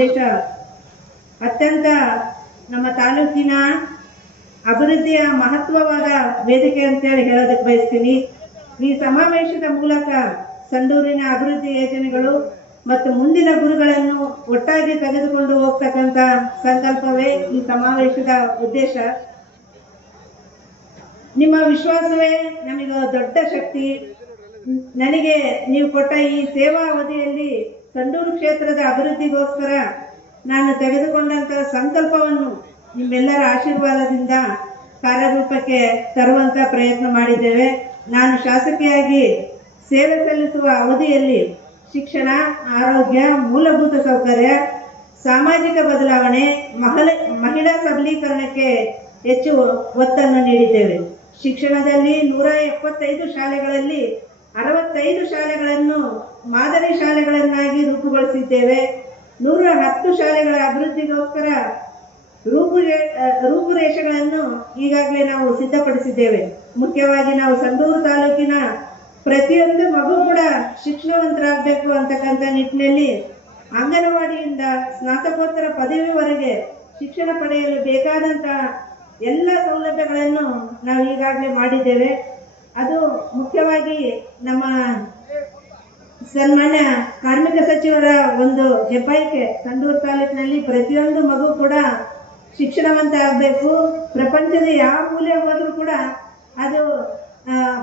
ಸಮಾವೇಶ ಅತ್ಯಂತ ನಮ್ಮ ತಾಲೂಕಿನ ಅಭಿವೃದ್ಧಿಯ ಮಹತ್ವವಾದ ವೇದಿಕೆ ಅಂತೇಳಿ ಹೇಳೋದಕ್ಕೆ ಬಯಸ್ತೀನಿ. ಈ ಸಮಾವೇಶದ ಮೂಲಕ ಸಂಡೂರಿನ ಅಭಿವೃದ್ಧಿ ಯೋಜನೆಗಳು ಮತ್ತು ಮುಂದಿನ ಗುರುಗಳನ್ನು ಒಟ್ಟಾಗಿ ತೆಗೆದುಕೊಂಡು ಹೋಗ್ತಕ್ಕಂಥ ಸಂಕಲ್ಪವೇ ಈ ಸಮಾವೇಶದ ಉದ್ದೇಶ. ನಿಮ್ಮ ವಿಶ್ವಾಸವೇ ನಮಗೆ ದೊಡ್ಡ ಶಕ್ತಿ. ನನಗೆ ನೀವು ಕೊಟ್ಟ ಈ ಸೇವಾ ಅವಧಿಯಲ್ಲಿ ಸಂಡೂರು ಕ್ಷೇತ್ರದ ಅಭಿವೃದ್ಧಿಗೋಸ್ಕರ ನಾನು ತೆಗೆದುಕೊಂಡಂತಹ ಸಂಕಲ್ಪವನ್ನು ನಿಮ್ಮೆಲ್ಲರ ಆಶೀರ್ವಾದದಿಂದ ಕಾರ್ಯರೂಪಕ್ಕೆ ತರುವಂತ ಪ್ರಯತ್ನ ಮಾಡಿದ್ದೇವೆ. ನಾನು ಶಾಸಕಿಯಾಗಿ ಸೇವೆ ಸಲ್ಲಿಸುವ ಅವಧಿಯಲ್ಲಿ ಶಿಕ್ಷಣ, ಆರೋಗ್ಯ, ಮೂಲಭೂತ ಸೌಕರ್ಯ, ಸಾಮಾಜಿಕ ಬದಲಾವಣೆ, ಮಹಿಳಾ ಸಬಲೀಕರಣಕ್ಕೆ ಹೆಚ್ಚು ಒತ್ತನ್ನು ನೀಡಿದ್ದೇವೆ. ಶಿಕ್ಷಣದಲ್ಲಿ 175 ಶಾಲೆಗಳಲ್ಲಿ 65 ಶಾಲೆಗಳನ್ನು ಮಾದರಿ ಶಾಲೆಗಳನ್ನಾಗಿ ರೂಪುಗೊಳಿಸಿದ್ದೇವೆ. 110 ಶಾಲೆಗಳ ಅಭಿವೃದ್ಧಿಗೋಸ್ಕರ ರೂಪುರೇಷೆಗಳನ್ನು ಈಗಾಗಲೇ ನಾವು ಸಿದ್ಧಪಡಿಸಿದ್ದೇವೆ. ಮುಖ್ಯವಾಗಿ ನಾವು ಸಂಡೂರು ತಾಲೂಕಿನ ಪ್ರತಿಯೊಂದು ಮಗು ಕೂಡ ಶಿಕ್ಷಣವಂತರಾಗಬೇಕು ಅಂತಕ್ಕಂಥ ನಿಟ್ಟಿನಲ್ಲಿ ಅಂಗನವಾಡಿಯಿಂದ ಸ್ನಾತಕೋತ್ತರ ಪದವಿವರೆಗೆ ಶಿಕ್ಷಣ ಪಡೆಯಲು ಬೇಕಾದಂತಹ ಎಲ್ಲ ಸೌಲಭ್ಯಗಳನ್ನು ನಾವು ಈಗಾಗಲೇ ಮಾಡಿದ್ದೇವೆ. ಅದು ಮುಖ್ಯವಾಗಿ ನಮ್ಮ ಸನ್ಮಾನ್ಯ ಕಾರ್ಮಿಕ ಸಚಿವರ ಒಂದು ಹೆಬ್ಬಯಕೆ. ಸಂಡೂರು ತಾಲೂಕಿನಲ್ಲಿ ಪ್ರತಿಯೊಂದು ಮಗು ಕೂಡ ಶಿಕ್ಷಣವಂತ ಆಗಬೇಕು, ಪ್ರಪಂಚದ ಯಾವ ಮೂಲೆ ಹೋದ್ರೂ ಕೂಡ ಅದು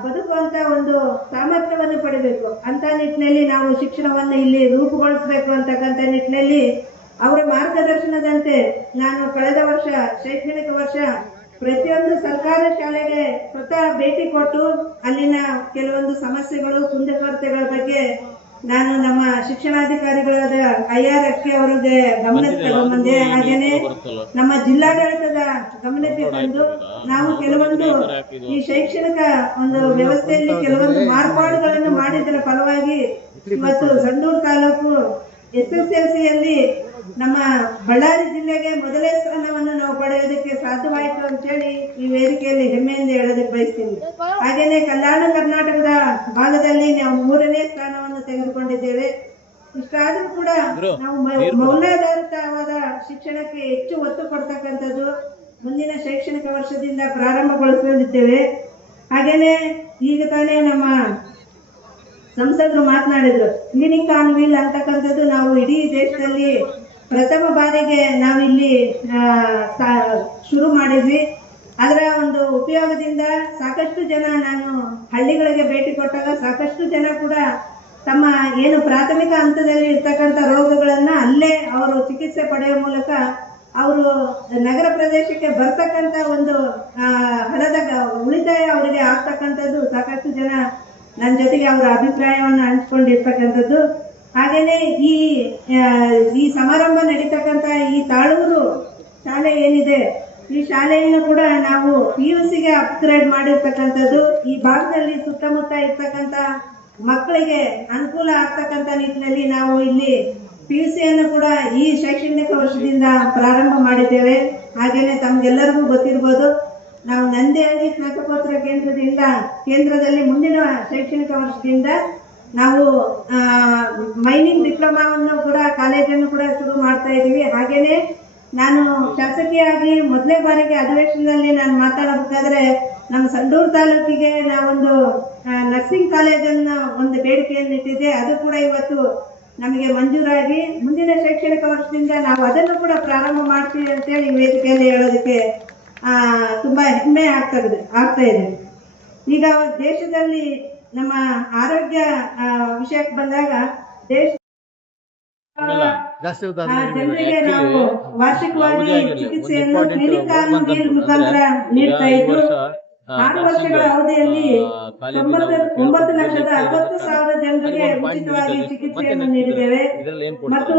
ಬದುಕುವಂತ ಒಂದು ಸಾಮರ್ಥ್ಯವನ್ನು ಪಡಿಬೇಕು ಅಂತ ನಿಟ್ಟಿನಲ್ಲಿ ನಾವು ಶಿಕ್ಷಣವನ್ನು ಇಲ್ಲಿ ರೂಪುಗೊಳಿಸಬೇಕು ಅಂತಕ್ಕಂಥ ನಿಟ್ಟಿನಲ್ಲಿ ಅವರ ಮಾರ್ಗದರ್ಶನದಂತೆ ನಾನು ಕಳೆದ ವರ್ಷ ಶೈಕ್ಷಣಿಕ ವರ್ಷ ಪ್ರತಿಯೊಂದು ಸರ್ಕಾರಿ ಶಾಲೆಗೆ ಸ್ವತಃ ಭೇಟಿ ಕೊಟ್ಟು ಅಲ್ಲಿನ ಕೆಲವೊಂದು ಸಮಸ್ಯೆಗಳು, ಕುಂದುಕೊರತೆಗಳ ಬಗ್ಗೆ ನಾನು ನಮ್ಮ ಶಿಕ್ಷಣಾಧಿಕಾರಿಗಳಾದ IRFK ಅವರಿಗೆ ಗಮನಕ್ಕೆ ತಗೊಂಡ್ಬಂದೆ. ಹಾಗೇನೆ ನಮ್ಮ ಜಿಲ್ಲಾಡಳಿತದ ಗಮನಕ್ಕೆ ತಂದು ನಾವು ಕೆಲವೊಂದು ಈ ಶೈಕ್ಷಣಿಕ ಒಂದು ವ್ಯವಸ್ಥೆಯಲ್ಲಿ ಕೆಲವೊಂದು ಮಾರ್ಪಾಡುಗಳನ್ನು ಮಾಡಿದ್ದರ ಫಲವಾಗಿ ಇವತ್ತು ಸಂಡೂರು ತಾಲೂಕು SSLCಯಲ್ಲಿ ನಮ್ಮ ಬಳ್ಳಾರಿ ಜಿಲ್ಲೆಗೆ ಮೊದಲನೇ ಸ್ಥಾನವನ್ನು ನಾವು ಪಡೆಯೋದಕ್ಕೆ ಸಾಧ್ಯವಾಯಿತು ಅಂತೇಳಿ ಈ ವೇದಿಕೆಯಲ್ಲಿ ಹೆಮ್ಮೆಯಿಂದ ಹೇಳೋದಕ್ಕೆ ಬಯಸ್ತೀನಿ. ಹಾಗೇನೆ ಕಲ್ಯಾಣ ಕರ್ನಾಟಕದ ಭಾಗದಲ್ಲಿ ನಾವು 3ನೇ ಸ್ಥಾನವನ್ನು ತೆಗೆದುಕೊಂಡಿದ್ದೇವೆ. ಇಷ್ಟಾದರೂ ಕೂಡ ನಾವು ಮೌಲ್ಯಾಧಾರಿತವಾದ ಶಿಕ್ಷಣಕ್ಕೆ ಹೆಚ್ಚು ಒತ್ತು ಕೊಡ್ತಕ್ಕಂಥದ್ದು ಮುಂದಿನ ಶೈಕ್ಷಣಿಕ ವರ್ಷದಿಂದ ಪ್ರಾರಂಭಗೊಳಿಸಲಿದ್ದೇವೆ. ಹಾಗೇನೆ ಈಗ ತಾನೇ ನಮ್ಮ ಸಂಸದರು ಮಾತನಾಡಿದ್ರು, ಕ್ಲಿನಿಕ್ ಆನ್ ವೀಲ್ ಅಂತಕ್ಕಂಥದ್ದು ನಾವು ಇಡೀ ದೇಶದಲ್ಲಿ ಪ್ರಥಮ ಬಾರಿಗೆ ನಾವಿಲ್ಲಿ ಶುರು ಮಾಡಿದ್ವಿ. ಅದರ ಒಂದು ಉಪಯೋಗದಿಂದ ಸಾಕಷ್ಟು ಜನ, ನಾನು ಹಳ್ಳಿಗಳಿಗೆ ಭೇಟಿ ಕೊಟ್ಟಾಗ ಸಾಕಷ್ಟು ಜನ ಕೂಡ ತಮ್ಮ ಏನು ಪ್ರಾಥಮಿಕ ಹಂತದಲ್ಲಿ ಇರ್ತಕ್ಕಂಥ ರೋಗಗಳನ್ನ ಅಲ್ಲೇ ಅವರು ಚಿಕಿತ್ಸೆ ಪಡೆಯುವ ಮೂಲಕ ಅವರು ನಗರ ಪ್ರದೇಶಕ್ಕೆ ಬರ್ತಕ್ಕಂಥ ಒಂದು ಹಣದ ಉಳಿತಾಯ ಅವರಿಗೆ ಆಗ್ತಕ್ಕಂಥದ್ದು ಸಾಕಷ್ಟು ಜನ ನನ್ನ ಜೊತೆಗೆ ಅವರ ಅಭಿಪ್ರಾಯವನ್ನು ಹಂಚ್ಕೊಂಡಿರ್ತಕ್ಕಂಥದ್ದು. ಹಾಗೇನೆ ಈ ಸಮಾರಂಭ ನಡೀತಕ್ಕಂಥ ಈ ತಾಳೂರು ಶಾಲೆ ಏನಿದೆ, ಈ ಶಾಲೆಯನ್ನು ಕೂಡ ನಾವು PUCಗೆ ಅಪ್ಗ್ರೇಡ್ ಮಾಡಿರ್ತಕ್ಕಂಥದ್ದು. ಈ ಭಾಗದಲ್ಲಿ ಸುತ್ತಮುತ್ತ ಇರ್ತಕ್ಕಂಥ ಮಕ್ಕಳಿಗೆ ಅನುಕೂಲ ಆಗ್ತಕ್ಕಂಥ ನಿಟ್ಟಿನಲ್ಲಿ ನಾವು ಇಲ್ಲಿ PUCಯನ್ನು ಕೂಡ ಈ ಶೈಕ್ಷಣಿಕ ವರ್ಷದಿಂದ ಪ್ರಾರಂಭ ಮಾಡಿದ್ದೇವೆ. ಹಾಗೇನೆ ತಮ್ಗೆಲ್ಲರಿಗೂ ಗೊತ್ತಿರ್ಬೋದು, ನಾವು ನಂದಿಯಾಗಿ ಸ್ನಾತಕೋತ್ತರ ಕೇಂದ್ರದಲ್ಲಿ ಮುಂದಿನ ಶೈಕ್ಷಣಿಕ ವರ್ಷದಿಂದ ನಾವು ಮೈನಿಂಗ್ ಡಿಪ್ಲೊಮಾವನ್ನು ಕೂಡ ಕಾಲೇಜನ್ನು ಕೂಡ ಶುರು ಮಾಡ್ತಾ ಇದ್ದೀವಿ. ಹಾಗೇನೆ ನಾನು ಶಾಸಕಿಯಾಗಿ ಮೊದಲನೇ ಬಾರಿಗೆ ಅಧಿವೇಶನದಲ್ಲಿ ನಾನು ಮಾತಾಡಬೇಕಾದ್ರೆ ನಮ್ಮ ಸಂಡೂರು ತಾಲೂಕಿಗೆ ನಾವೊಂದು ನರ್ಸಿಂಗ್ ಕಾಲೇಜನ್ನು ಒಂದು ಬೇಡಿಕೆಯನ್ನು ಇಟ್ಟಿದ್ದೆ. ಅದು ಕೂಡ ಇವತ್ತು ನಮಗೆ ಮಂಜೂರಾಗಿ ಮುಂದಿನ ಶೈಕ್ಷಣಿಕ ವರ್ಷದಿಂದ ನಾವು ಅದನ್ನು ಕೂಡ ಪ್ರಾರಂಭ ಮಾಡ್ತೀವಿ ಅಂತೇಳಿ ವೇದಿಕೆಯಲ್ಲಿ ಹೇಳೋದಕ್ಕೆ ತುಂಬಾ ಹೆಮ್ಮೆ ಆಗ್ತಾ ಇದೆ. ಈಗ ದೇಶದಲ್ಲಿ ನಮ್ಮ ಆರೋಗ್ಯ ವಿಷಯಕ್ಕೆ ಬಂದಾಗ ಜನರಿಗೆ ನಾವು ವಾರ್ಷಿಕವಾಗಿ ಚಿಕಿತ್ಸೆಯನ್ನು ಕ್ಲಿನಿಕ್ ಆನ್ ವೀಲ್ ಮುಖಾಂತರ ನೀಡ್ತಾ ಇದ್ದು 6 ವರ್ಷಗಳ ಅವಧಿಯಲ್ಲಿ 9,60,000 ಜನರಿಗೆ ಉಚಿತವಾಗಿ ಚಿಕಿತ್ಸೆಯನ್ನು ನೀಡಿದ್ದೇವೆ. ಮತ್ತು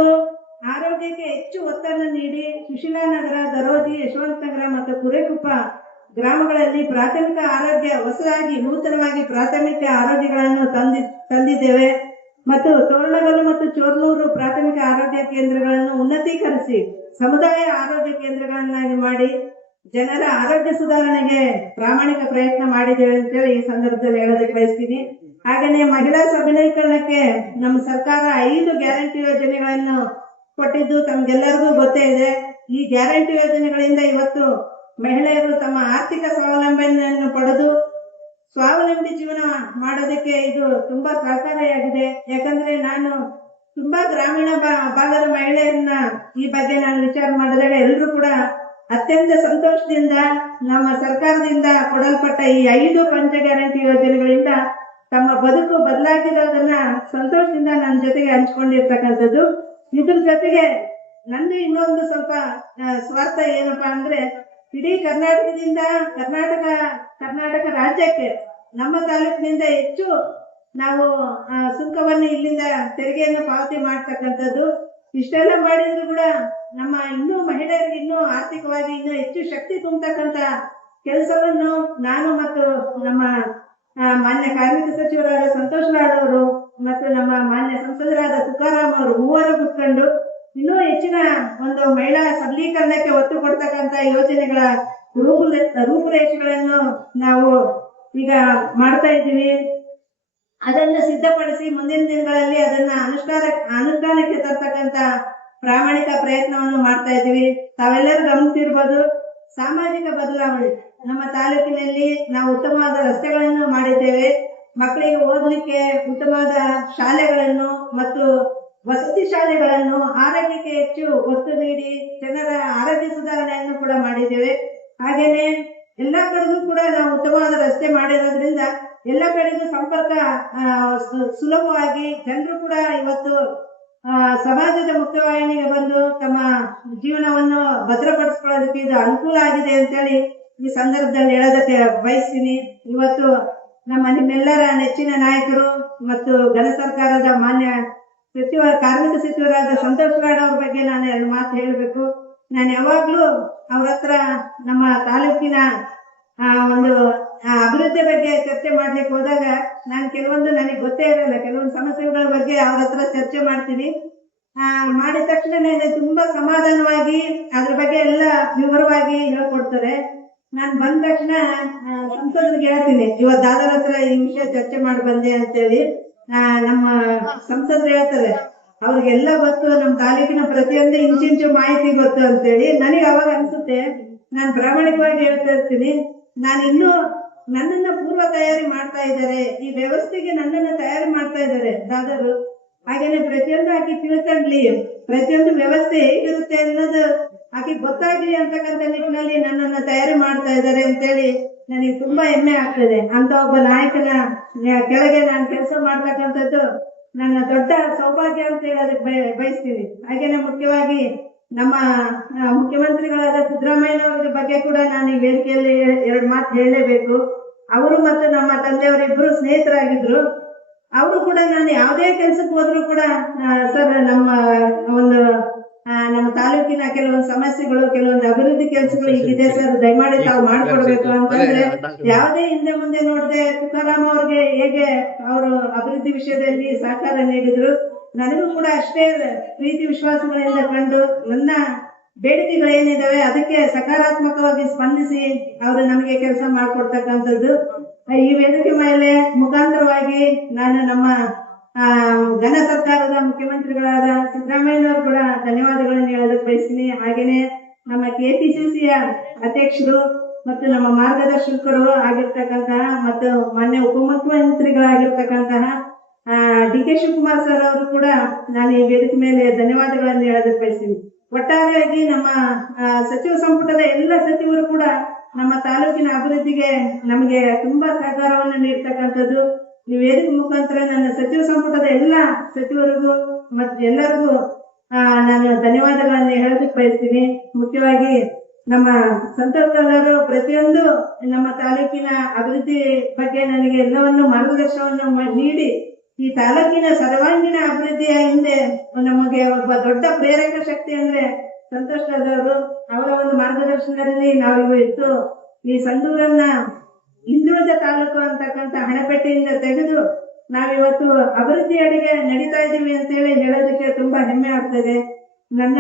ಆರೋಗ್ಯಕ್ಕೆ ಹೆಚ್ಚು ಒತ್ತನ್ನು ನೀಡಿ ಸುಶೀಲಾನಗರ, ದರೋಜಿ, ಯಶವಂತ ನಗರ ಮತ್ತು ಕುರೆಕುಪ್ಪ ಗ್ರಾಮಗಳಲ್ಲಿ ಪ್ರಾಥಮಿಕ ಆರೋಗ್ಯ ಹೊಸದಾಗಿ ನೂತನವಾಗಿ ಪ್ರಾಥಮಿಕ ಆರೋಗ್ಯಗಳನ್ನು ತಂದಿದ್ದೇವೆ. ಮತ್ತು ತೋರಣಗಲ್ಲು ಮತ್ತು ಚೋರ್ನೂರು ಪ್ರಾಥಮಿಕ ಆರೋಗ್ಯ ಕೇಂದ್ರಗಳನ್ನು ಉನ್ನತೀಕರಿಸಿ ಸಮುದಾಯ ಆರೋಗ್ಯ ಕೇಂದ್ರಗಳನ್ನಾಗಿ ಮಾಡಿ ಜನರ ಆರೋಗ್ಯ ಸುಧಾರಣೆಗೆ ಪ್ರಾಮಾಣಿಕ ಪ್ರಯತ್ನ ಮಾಡಿದ್ದೇವೆ ಅಂತೇಳಿ ಈ ಸಂದರ್ಭದಲ್ಲಿ ಹೇಳೋದಕ್ಕೆ ಬಯಸ್ತೀನಿ. ಹಾಗೆಯೇ ಮಹಿಳಾ ಸಬಲೀಕರಣಕ್ಕೆ ನಮ್ಮ ಸರ್ಕಾರ 5 ಗ್ಯಾರಂಟಿ ಯೋಜನೆಗಳನ್ನು ಕೊಟ್ಟಿದ್ದು ತಮ್ಗೆಲ್ಲರಿಗೂ ಗೊತ್ತೇ ಇದೆ. ಈ ಗ್ಯಾರಂಟಿ ಯೋಜನೆಗಳಿಂದ ಇವತ್ತು ಮಹಿಳೆಯರು ತಮ್ಮ ಆರ್ಥಿಕ ಸ್ವಾವಲಂಬನೆಯನ್ನು ಪಡೆದು ಸ್ವಾವಲಂಬಿ ಜೀವನ ಮಾಡೋದಕ್ಕೆ ಇದು ತುಂಬಾ ಸಹಕಾರಿಯಾಗಿದೆ. ಯಾಕಂದ್ರೆ ನಾನು ತುಂಬಾ ಗ್ರಾಮೀಣ ಭಾಗದ ಮಹಿಳೆಯರನ್ನ ಈ ಬಗ್ಗೆ ನಾನು ವಿಚಾರ ಮಾಡಿದಾಗ ಎಲ್ಲರೂ ಕೂಡ ಅತ್ಯಂತ ಸಂತೋಷದಿಂದ ನಮ್ಮ ಸರ್ಕಾರದಿಂದ ಕೊಡಲ್ಪಟ್ಟ ಈ 5 ಪಂಚ ಗ್ಯಾರಂಟಿ ಯೋಜನೆಗಳಿಂದ ತಮ್ಮ ಬದುಕು ಬದಲಾಗಿರೋದನ್ನ ಸಂತೋಷದಿಂದ ನನ್ನ ಜೊತೆಗೆ ಹಂಚ್ಕೊಂಡಿರ್ತಕ್ಕಂಥದ್ದು. ಇದ್ರ ಜೊತೆಗೆ ನಂದು ಇನ್ನೊಂದು ಸ್ವಲ್ಪ ಸ್ವಾರ್ಥ ಏನಪ್ಪಾ ಅಂದ್ರೆ, ಇಡೀ ಕರ್ನಾಟಕದಿಂದ ಕರ್ನಾಟಕ ರಾಜ್ಯಕ್ಕೆ ನಮ್ಮ ತಾಲೂಕಿನಿಂದ ಹೆಚ್ಚು ನಾವು ಸುಂಕವನ್ನು ಇಲ್ಲಿಂದ ತೆರಿಗೆಯನ್ನು ಪಾವತಿ ಮಾಡ್ತಕ್ಕಂಥದ್ದು. ಇಷ್ಟೆಲ್ಲ ಮಾಡಿದ್ರು ಕೂಡ ನಮ್ಮ ಇನ್ನೂ ಮಹಿಳೆಯರಿಗೆ ಇನ್ನೂ ಆರ್ಥಿಕವಾಗಿ ಇನ್ನೂ ಹೆಚ್ಚು ಶಕ್ತಿ ತುಂಬತಕ್ಕಂತ ಕೆಲಸವನ್ನು ನಾನು ಮತ್ತು ನಮ್ಮ ಮಾನ್ಯ ಕಾರ್ಮಿಕ ಸಚಿವರಾದ ಸಂತೋಷ್ ಲಾಡ್ ಅವರು ಮತ್ತು ನಮ್ಮ ಮಾನ್ಯ ಸಂಸದರಾದ ತುಕಾರಾಮ್ ಅವರು ಮೂವರು ಕೂತ್ಕೊಂಡು ಇನ್ನೂ ಹೆಚ್ಚಿನ ಒಂದು ಮಹಿಳಾ ಸಬಲೀಕರಣಕ್ಕೆ ಒತ್ತು ಕೊಡ್ತಕ್ಕಂತ ಯೋಜನೆಗಳ ರೂಪುರೇಷೆಗಳನ್ನು ನಾವು ಈಗ ಮಾಡ್ತಾ ಇದ್ದೀವಿ. ಅದನ್ನು ಸಿದ್ಧಪಡಿಸಿ ಮುಂದಿನ ದಿನಗಳಲ್ಲಿ ಅದನ್ನ ಅನುಷ್ಠಾನಕ್ಕೆ ತರ್ತಕ್ಕಂತ ಪ್ರಾಮಾಣಿಕ ಪ್ರಯತ್ನವನ್ನು ಮಾಡ್ತಾ ಇದ್ದೀವಿ. ತಾವೆಲ್ಲರೂ ಗಮನಿಸಿರ್ಬೋದು, ಸಾಮಾಜಿಕ ಬದಲಾವಣೆ ನಮ್ಮ ತಾಲೂಕಿನಲ್ಲಿ ನಾವು ಉತ್ತಮವಾದ ರಸ್ತೆಗಳನ್ನು ಮಾಡಿದ್ದೇವೆ. ಮಕ್ಕಳಿಗೆ ಓದಲಿಕ್ಕೆ ಉತ್ತಮವಾದ ಶಾಲೆಗಳನ್ನು ಮತ್ತು ವಸತಿ ಶಾಲೆಗಳನ್ನು, ಆರೋಗ್ಯಕ್ಕೆ ಹೆಚ್ಚು ಒತ್ತು ನೀಡಿ ಜನರ ಆರೋಗ್ಯ ಸುಧಾರಣೆಯನ್ನು ಕೂಡ ಮಾಡಿದ್ದೇವೆ. ಹಾಗೇನೆ ಎಲ್ಲಾ ಕಡೆಗೂ ಕೂಡ ನಾವು ಉತ್ತಮವಾದ ರಸ್ತೆ ಮಾಡಿರೋದ್ರಿಂದ ಎಲ್ಲ ಕಡೆಗೂ ಸಂಪರ್ಕ ಸುಲಭವಾಗಿ ಜನರು ಕೂಡ ಇವತ್ತು ಸಮಾಜದ ಮುಖ್ಯವಾಹಿನಿಗೆ ಬಂದು ತಮ್ಮ ಜೀವನವನ್ನು ಭದ್ರಪಡಿಸ್ಕೊಳ್ಳೋದಕ್ಕೆ ಇದು ಅನುಕೂಲ ಆಗಿದೆ ಅಂತೇಳಿ ಈ ಸಂದರ್ಭದಲ್ಲಿ ಹೇಳೋದಕ್ಕೆ ಬಯಸ್ತೀನಿ. ಇವತ್ತು ನಿಮ್ಮೆಲ್ಲರ ನೆಚ್ಚಿನ ನಾಯಕರು ಮತ್ತು ಘನ ಸರ್ಕಾರದ ಮಾನ್ಯ ಕಾರ್ಮಿಕ ಸಚಿವರಾದ ಸಂತೋಷ್ ಲಾಡ್ ಅವ್ರ ಬಗ್ಗೆ ನಾನು 2 ಮಾತು ಹೇಳಬೇಕು. ನಾನು ಯಾವಾಗ್ಲೂ ಅವ್ರ ಹತ್ರ ನಮ್ಮ ತಾಲೂಕಿನ ಒಂದು ಅಭಿವೃದ್ಧಿ ಬಗ್ಗೆ ಚರ್ಚೆ ಮಾಡ್ಲಿಕ್ಕೆ ಹೋದಾಗ ನಾನು ಕೆಲವೊಂದು ನನಗೆ ಗೊತ್ತೇ ಇರಲ್ಲ, ಕೆಲವೊಂದು ಸಮಸ್ಯೆಗಳ ಬಗ್ಗೆ ಅವ್ರ ಹತ್ರ ಚರ್ಚೆ ಮಾಡ್ತೀನಿ. ಮಾಡಿದ ತಕ್ಷಣ ತುಂಬಾ ಸಮಾಧಾನವಾಗಿ ಅದ್ರ ಬಗ್ಗೆ ಎಲ್ಲ ವಿವರವಾಗಿ ಹೇಳ್ಕೊಡ್ತಾರೆ. ನಾನು ಬಂದ ತಕ್ಷಣ ಸಂಸದರಿಗೆ ಹೇಳ್ತೀನಿ, ಇವತ್ತು ದಾದರ ಹತ್ರ ಈ ವಿಷಯ ಚರ್ಚೆ ಮಾಡಿ ಬಂದೆ ಅಂತೇಳಿ. ನಮ್ಮ ಸಂಸದರು ಹೇಳ್ತಾರೆ, ಅವ್ರಿಗೆಲ್ಲ ಗೊತ್ತು, ನಮ್ಮ ತಾಲೂಕಿನ ಪ್ರತಿಯೊಂದು ಇಂಚಿಂಚು ಮಾಹಿತಿ ಗೊತ್ತು ಅಂತೇಳಿ. ನನಗೆ ಅವಾಗ ಅನ್ಸುತ್ತೆ, ನಾನು ಪ್ರಾಮಾಣಿಕವಾಗಿ ಹೇಳ್ತಾ ಇರ್ತೀನಿ, ನಾನು ಇನ್ನೂ ನನ್ನನ್ನ ಪೂರ್ವ ತಯಾರಿ ಮಾಡ್ತಾ ಇದ್ದಾರೆ, ಈ ವ್ಯವಸ್ಥೆಗೆ ನನ್ನನ್ನ ತಯಾರಿ ಮಾಡ್ತಾ ಇದ್ದಾರೆ ದಾದರು. ಹಾಗೇನೆ ಪ್ರತಿಯೊಂದು ಆಕಿ ತಿಳ್ಕೊಂಡ್ಲಿ, ಪ್ರತಿಯೊಂದು ವ್ಯವಸ್ಥೆ ಹೇಗಿರುತ್ತೆ ಅನ್ನೋದು ಆಕೆ ಗೊತ್ತಾಗ್ಲಿ ಅಂತಕ್ಕಂಥ ನಿಟ್ಟಿನಲ್ಲಿ ನನ್ನನ್ನ ತಯಾರಿ ಮಾಡ್ತಾ ಇದ್ದಾರೆ ಅಂತೇಳಿ ನನಗೆ ತುಂಬಾ ಹೆಮ್ಮೆ ಆಗ್ತದೆ. ಅಂತ ಒಬ್ಬ ನಾಯಕನ ಕೆಳಗೆ ನಾನು ಕೆಲಸ ಮಾಡ್ತಕ್ಕಂಥದ್ದು ನನ್ನ ದೊಡ್ಡ ಸೌಭಾಗ್ಯ ಅಂತ ಹೇಳಿ ಅದಕ್ಕೆ ಬಯಸ್ತೀನಿ. ಹಾಗೇನೆ ಮುಖ್ಯವಾಗಿ ನಮ್ಮ ಮುಖ್ಯಮಂತ್ರಿಗಳಾದ ಸಿದ್ದರಾಮಯ್ಯನವರ ಬಗ್ಗೆ ಕೂಡ ನಾನು ಈ ವೇದಿಕೆಯಲ್ಲಿ 2 ಮಾತು ಹೇಳಲೇಬೇಕು. ಅವರು ಮತ್ತು ನಮ್ಮ ತಂದೆಯವರಿಬ್ಬರು ಸ್ನೇಹಿತರಾಗಿದ್ರು. ಅವರು ಕೂಡ ನಾನು ಯಾವುದೇ ಕೆಲ್ಸಕ್ಕೆ ಹೋದ್ರು ಕೂಡ ಸರ್ ನಮ್ಮ ತಾಲೂಕಿನ ಕೆಲವೊಂದು ಸಮಸ್ಯೆಗಳು, ಕೆಲವೊಂದು ಅಭಿವೃದ್ಧಿ ಕೆಲಸಗಳು ಹೀಗಿದೆ ಸರ್, ದಯಮಾಡಿ ತಾವು ಮಾಡ್ಕೊಡ್ಬೇಕು ಅಂತಂದ್ರೆ ಯಾವುದೇ ಹಿಂದೆ ಮುಂದೆ ನೋಡದೆ ತುಕಾರಾಮ್ ಅವ್ರಿಗೆ ಹೇಗೆ ಅವರು ಅಭಿವೃದ್ಧಿ ವಿಷಯದಲ್ಲಿ ಸಹಕಾರ ನೀಡಿದ್ರು, ನನಗೂ ಕೂಡ ಅಷ್ಟೇ ಪ್ರೀತಿ ವಿಶ್ವಾಸಗಳಿಂದ ಕಂಡು ನನ್ನ ಬೇಡಿಕೆಗಳೇನಿದಾವೆ ಅದಕ್ಕೆ ಸಕಾರಾತ್ಮಕವಾಗಿ ಸ್ಪಂದಿಸಿ ಅವರು ನಮಗೆ ಕೆಲಸ ಮಾಡಿಕೊಡ್ತಕ್ಕಂಥದ್ದು. ಈ ವೇದಿಕೆ ಮೇಲೆ ಮುಖಾಂತರವಾಗಿ ನಾನು ನಮ್ಮ ಘನ ಸರ್ಕಾರದ ಮುಖ್ಯಮಂತ್ರಿಗಳಾದ ಸಿದ್ದರಾಮಯ್ಯನವರು ಕೂಡ ಧನ್ಯವಾದಗಳನ್ನು ಹೇಳೋದಕ್ಕೆ ಬಯಸ್ತೀನಿ. ಹಾಗೇನೆ ನಮ್ಮ ಕೆಪಿಸಿಸಿಯ ಅಧ್ಯಕ್ಷರು ಮತ್ತು ನಮ್ಮ ಮಾರ್ಗದರ್ಶಕರು ಆಗಿರ್ತಕ್ಕಂತಹ ಮತ್ತು ಮಾನ್ಯ ಉಪಮುಖ್ಯಮಂತ್ರಿಗಳಾಗಿರ್ತಕ್ಕಂತಹ ಡಿ.ಕೆ. ಶಿವಕುಮಾರ್ ಸರ್ ಅವರು ಕೂಡ ನಾನು ಈ ವೇದಿಕೆ ಮೇಲೆ ಧನ್ಯವಾದಗಳನ್ನು ಹೇಳೋದಕ್ಕೆ ಬಯಸ್ತೀನಿ. ಒಟ್ಟಾರೆಯಾಗಿ ನಮ್ಮ ಸಚಿವ ಸಂಪುಟದ ಎಲ್ಲ ಸಚಿವರು ಕೂಡ ನಮ್ಮ ತಾಲೂಕಿನ ಅಭಿವೃದ್ಧಿಗೆ ನಮಗೆ ತುಂಬಾ ಸಹಕಾರವನ್ನು ನೀಡ್ತಕ್ಕಂಥದ್ದು. ಈ ವೇದಿಕೆ ಮುಖಾಂತರ ನನ್ನ ಸಚಿವ ಸಂಪುಟದ ಎಲ್ಲ ಸಚಿವರಿಗೂ ಮತ್ತು ಎಲ್ಲರಿಗೂ ನಾನು ಧನ್ಯವಾದಗಳನ್ನು ಹೇಳೋದಕ್ಕೆ ಬಯಸ್ತೀನಿ. ಮುಖ್ಯವಾಗಿ ನಮ್ಮ ಸಂತೋಷ್ ಅವರು ಪ್ರತಿಯೊಂದು ನಮ್ಮ ತಾಲೂಕಿನ ಅಭಿವೃದ್ಧಿ ಬಗ್ಗೆ ನನಗೆ ಎಲ್ಲವನ್ನು ಮಾರ್ಗದರ್ಶನವನ್ನು ನೀಡಿ ಈ ತಾಲೂಕಿನ ಸರ್ವಾಂಗೀಣ ಅಭಿವೃದ್ಧಿಯ ಹಿಂದೆ ನಮಗೆ ಒಬ್ಬ ದೊಡ್ಡ ಪ್ರೇರಕ ಶಕ್ತಿ ಅಂದ್ರೆ ಸಂತೋಷ್ ಅವರು. ಅವರ ಒಂದು ಮಾರ್ಗದರ್ಶನದಲ್ಲಿ ನಾವು ಇವತ್ತು ಈ ಸಂಡೂರನ್ನ ಹಿಂದುಳಿದ ತಾಲೂಕು ಅಂತಕ್ಕಂಥ ಹಣೆಪಟ್ಟಿಯಿಂದ ತೆಗೆದು ನಾವಿವತ್ತು ಅಭಿವೃದ್ಧಿ ಅಡಿಗೆ ನಡೀತಾ ಇದ್ದೀವಿ ಅಂತ ಹೇಳೋದಕ್ಕೆ ತುಂಬಾ ಹೆಮ್ಮೆ ಆಗ್ತದೆ. ನನ್ನ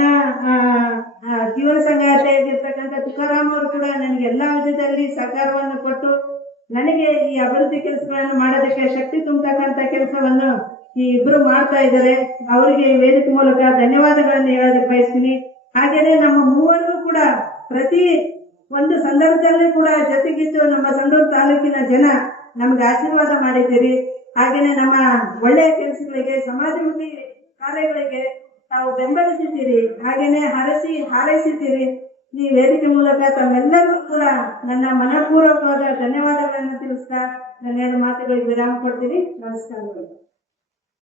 ಜೀವನ ಸಂಗಾತಿಯಾಗಿರ್ತಕ್ಕಂಥ ತುಕಾರಾಮ್ ಅವರು ಕೂಡ ನನಗೆ ಎಲ್ಲಾ ವಿಧದಲ್ಲಿ ಸಹಕಾರವನ್ನು ಕೊಟ್ಟು ನನಗೆ ಈ ಅಭಿವೃದ್ಧಿ ಕೆಲಸಗಳನ್ನು ಮಾಡೋದಕ್ಕೆ ಶಕ್ತಿ ತುಂಬತಕ್ಕಂಥ ಕೆಲಸವನ್ನು ಈ ಇಬ್ರು ಮಾಡ್ತಾ ಇದ್ದಾರೆ. ಅವರಿಗೆ ವೇದಿಕೆ ಮೂಲಕ ಧನ್ಯವಾದಗಳನ್ನು ಹೇಳೋದಕ್ಕೆ ಬಯಸ್ತೀನಿ. ಹಾಗೇನೆ ನಮ್ಮ ಮೂವರಿಗೂ ಕೂಡ ಪ್ರತಿ ಒಂದು ಸಂದರ್ಭದಲ್ಲಿ ಕೂಡ ಜೊತೆಗಿದ್ದು ನಮ್ಮ ಸಂಡೂರು ತಾಲೂಕಿನ ಜನ ನಮ್ಗೆ ಆಶೀರ್ವಾದ ಮಾಡಿದ್ದೀರಿ. ಹಾಗೇನೆ ನಮ್ಮ ಒಳ್ಳೆಯ ಕೆಲಸಗಳಿಗೆ, ಸಮಾಜಮುಖಿ ಕಾರ್ಯಗಳಿಗೆ ತಾವು ಬೆಂಬಲಿಸಿದ್ದೀರಿ. ಹಾಗೇನೆ ಹಾರೈಸಿದ್ದೀರಿ. ಈ ವೇದಿಕೆ ಮೂಲಕ ತಮ್ಮೆಲ್ಲರಿಗೂ ಕೂಡ ನನ್ನ ಮನಪೂರ್ವಕವಾದ ಧನ್ಯವಾದಗಳನ್ನು ತಿಳಿಸ್ತಾ ನನ್ನ ಮಾತುಗಳಿಗೆ ವಿರಾಮ ಕೊಡ್ತೀನಿ. ನಮಸ್ಕಾರಗಳು.